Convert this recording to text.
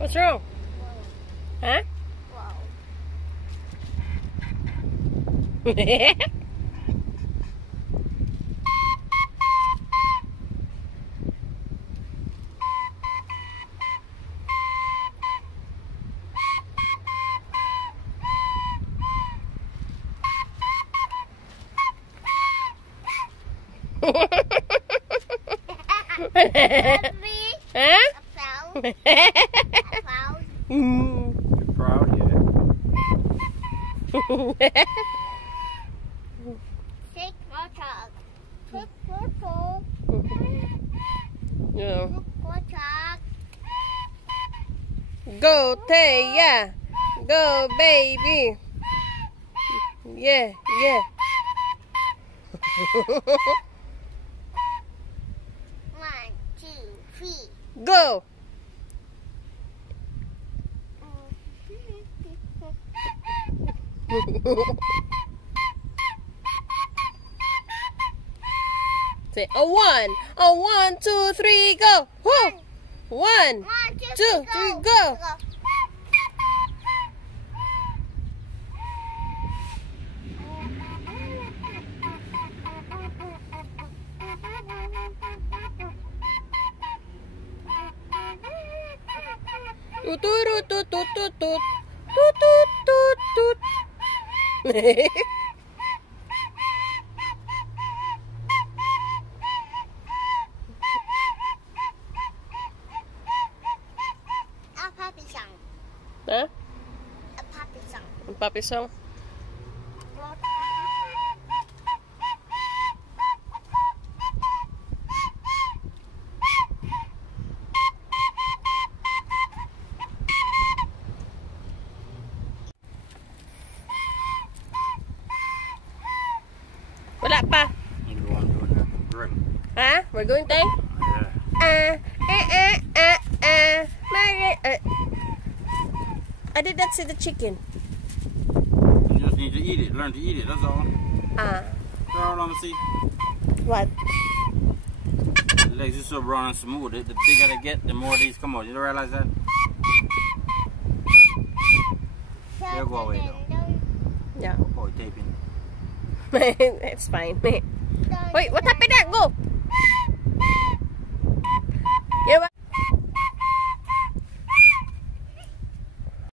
What's wrong? Huh? Wow. Huh? You're proud, yeah. Take water. Take water. Yeah. Water. Go, Taya. Go, baby. Yeah, yeah. 1, 2, 3. Go. Say a 1. A 1, 2, 3, go. Woo. 1, 2, 3, go. Toot toot toot toot toot toot toot toot toot toot. A puppy song. Huh? A puppy song. Puppy song. Wala pa. Huh? We're going to? I did not see the chicken. You just need to eat it. Learn to eat it. That's all. That's all I'm see. What? The legs are so brown and smooth. The bigger they get, the more these come out. You don't realize that? They'll go away though. Yeah. Oh, taping. It's fine. Wait, what happened there? Go.